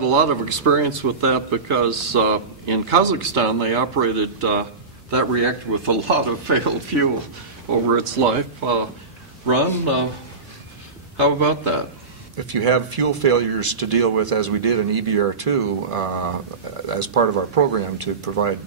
A lot of experience with that because in Kazakhstan they operated that reactor with a lot of failed fuel over its life. Ron, how about that? If you have fuel failures to deal with, as we did in EBR-ll, as part of our program to provide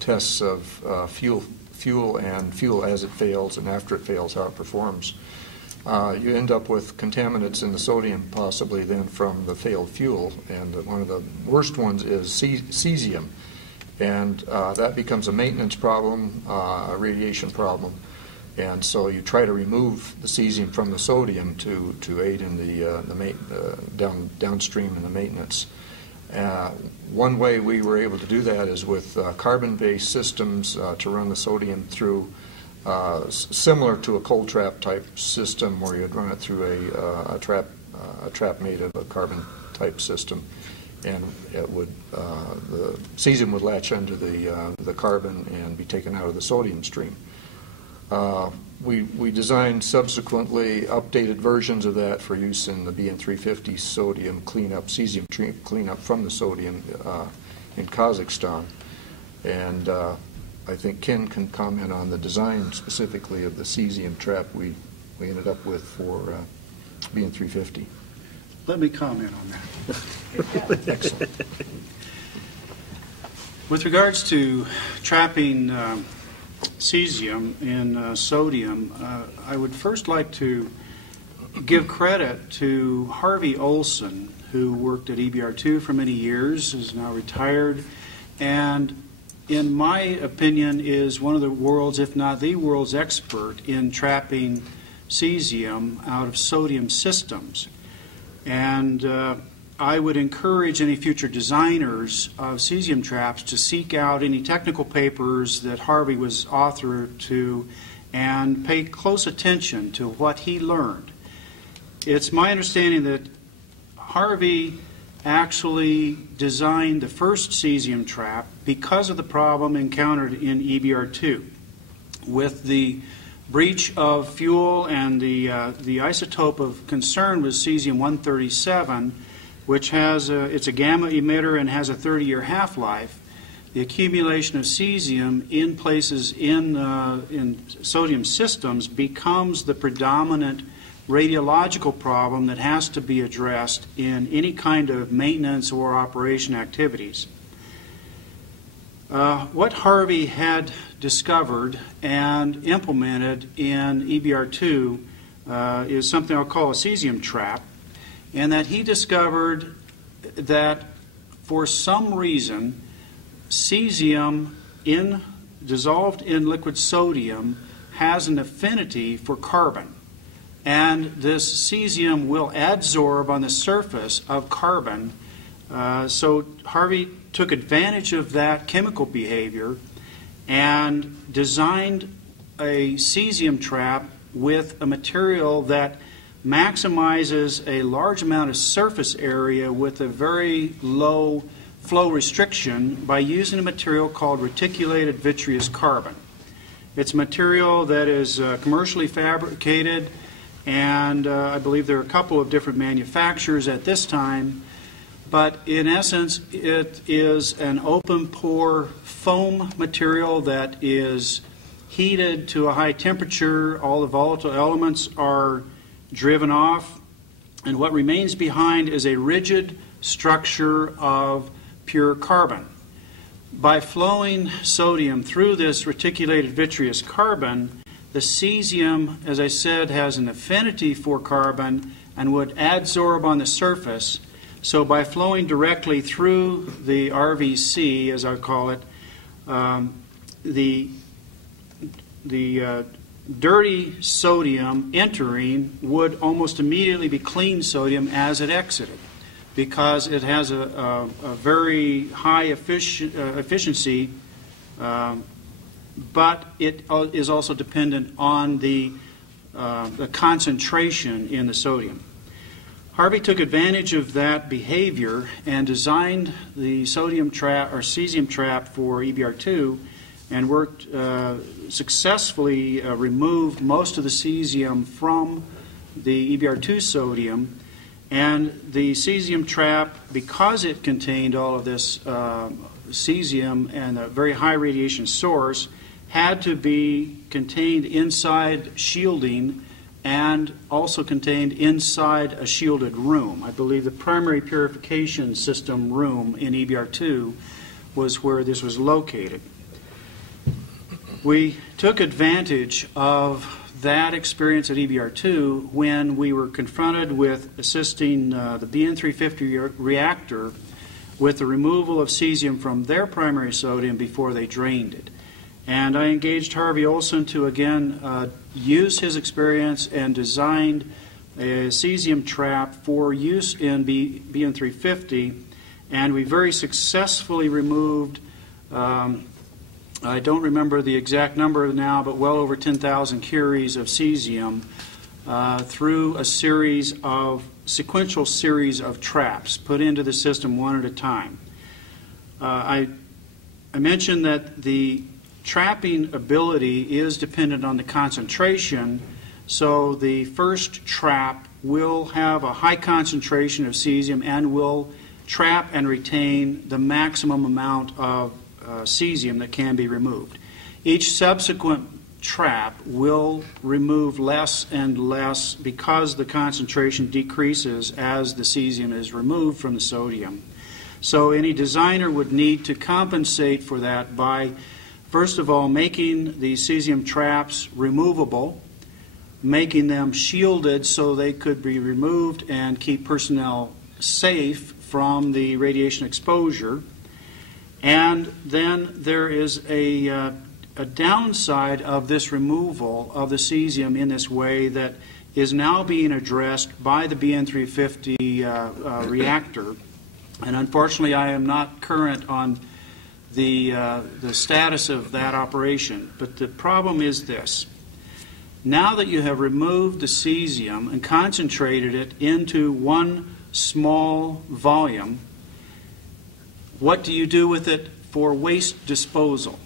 tests of fuel and fuel as it fails and after it fails, how it performs, you end up with contaminants in the sodium possibly then from the failed fuel. And one of the worst ones is cesium. And that becomes a maintenance problem, a radiation problem. And so you try to remove the cesium from the sodium to aid in the downstream in the maintenance. One way we were able to do that is with carbon-based systems to run the sodium through, similar to a cold trap type system where you'd run it through a trap made of a carbon type system, and it would the cesium would latch onto the carbon and be taken out of the sodium stream. We designed subsequently updated versions of that for use in the BN-350 sodium cleanup, cesium cleanup from the sodium in Kazakhstan. And I think Ken can comment on the design specifically of the cesium trap we ended up with for BN-350. Let me comment on that. Excellent. With regards to trapping cesium in sodium, I would first like to give credit to Harvey Olson, who worked at EBR-ll for many years, is now retired, and in my opinion is one of the world's, if not the world's, expert in trapping cesium out of sodium systems. And I would encourage any future designers of cesium traps to seek out any technical papers that Harvey was author to and pay close attention to what he learned. It's my understanding that Harvey actually designed the first cesium trap because of the problem encountered in EBR-ll with the breach of fuel, and the isotope of concern was cesium-137, which has it's a gamma emitter and has a 30-year half-life. The accumulation of cesium in places in sodium systems becomes the predominant radiological problem that has to be addressed in any kind of maintenance or operation activities. What Harvey had discovered and implemented in EBR-ll is something I'll call a cesium trap, and that he discovered that for some reason cesium dissolved in liquid sodium has an affinity for carbon, and this cesium will adsorb on the surface of carbon. So Harvey took advantage of that chemical behavior and designed a cesium trap with a material that maximizes a large amount of surface area with a very low flow restriction by using a material called reticulated vitreous carbon. It's a material that is commercially fabricated, and I believe there are a couple of different manufacturers at this time, but in essence it is an open pore foam material that is heated to a high temperature. All the volatile elements are driven off, and what remains behind is a rigid structure of pure carbon. By flowing sodium through this reticulated vitreous carbon, the cesium, as I said, has an affinity for carbon and would adsorb on the surface. So by flowing directly through the RVC, as I call it, the dirty sodium entering would almost immediately be clean sodium as it exited, because it has a very high efficiency, but it is also dependent on the concentration in the sodium. Harvey took advantage of that behavior and designed the sodium trap or cesium trap for EBR-ll, and worked successfully removed most of the cesium from the EBR-ll sodium, And the cesium trap, because it contained all of this cesium and a very high radiation source, had to be contained inside shielding and also contained inside a shielded room. I believe the primary purification system room in EBR-2 was where this was located. We took advantage of that experience at EBR-2 when we were confronted with assisting the BN-350 reactor with the removal of cesium from their primary sodium before they drained it. And I engaged Harvey Olson to again use his experience and designed a cesium trap for use in BN-350, and we very successfully removed I don't remember the exact number now, but well over 10,000 curies of cesium through a sequential series of traps put into the system one at a time. I mentioned that the trapping ability is dependent on the concentration, so the first trap will have a high concentration of cesium and will trap and retain the maximum amount of cesium that can be removed. Each subsequent trap will remove less and less because the concentration decreases as the cesium is removed from the sodium. So any designer would need to compensate for that by, first of all, making the cesium traps removable, making them shielded so they could be removed and keep personnel safe from the radiation exposure. And then there is a downside of this removal of the cesium in this way that is now being addressed by the BN-350 reactor. And unfortunately, I am not current on the status of that operation. But the problem is this. Now that you have removed the cesium and concentrated it into one small volume, what do you do with it for waste disposal?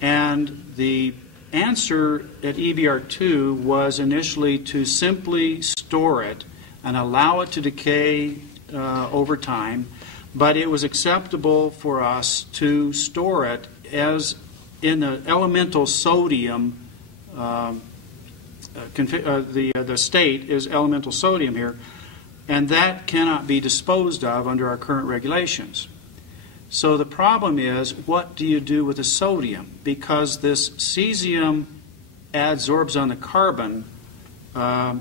And the answer at EBR-2 was initially to simply store it and allow it to decay over time, but it was acceptable for us to store it as in the elemental sodium, the state is elemental sodium here, and that cannot be disposed of under our current regulations. So the problem is, what do you do with the sodium? Because this cesium adsorbs on the carbon at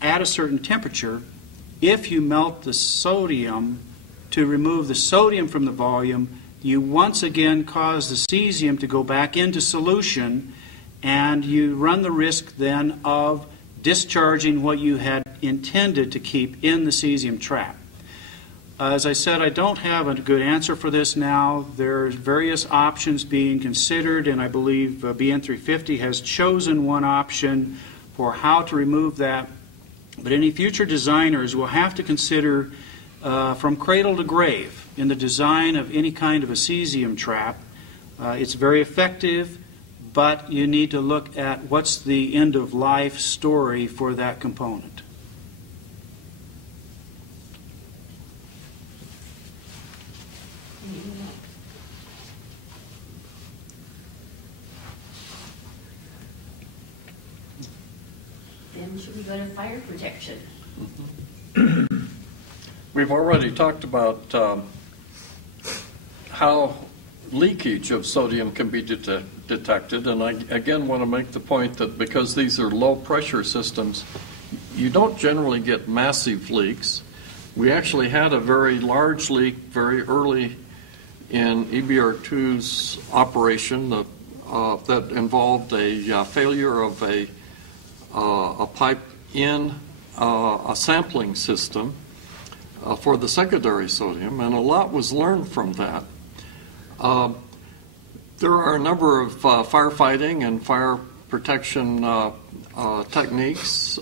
a certain temperature. If you melt the sodium to remove the sodium from the volume, you once again cause the cesium to go back into solution, and you run the risk then of discharging what you had intended to keep in the cesium trap. As I said, I don't have a good answer for this now. There's various options being considered, and I believe BN-350 has chosen one option for how to remove that. But any future designers will have to consider from cradle to grave in the design of any kind of a cesium trap. It's very effective, but you need to look at what's the end-of-life story for that component. Then should we go to fire protection? We've already talked about how leakage of sodium can be detected, and I again want to make the point that because these are low pressure systems, you don't generally get massive leaks. We actually had a very large leak very early in EBR-2's operation that involved a failure of a pipe in a sampling system for the secondary sodium, and a lot was learned from that. There are a number of firefighting and fire protection techniques.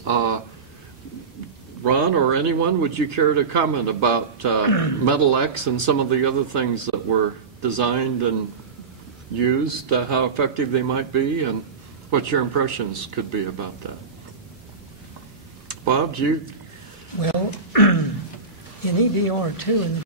Ron or anyone, would you care to comment about Metal X and some of the other things that were designed and used, how effective they might be, and what your impressions could be about that? Bob, do you Well, in EBR-2 in the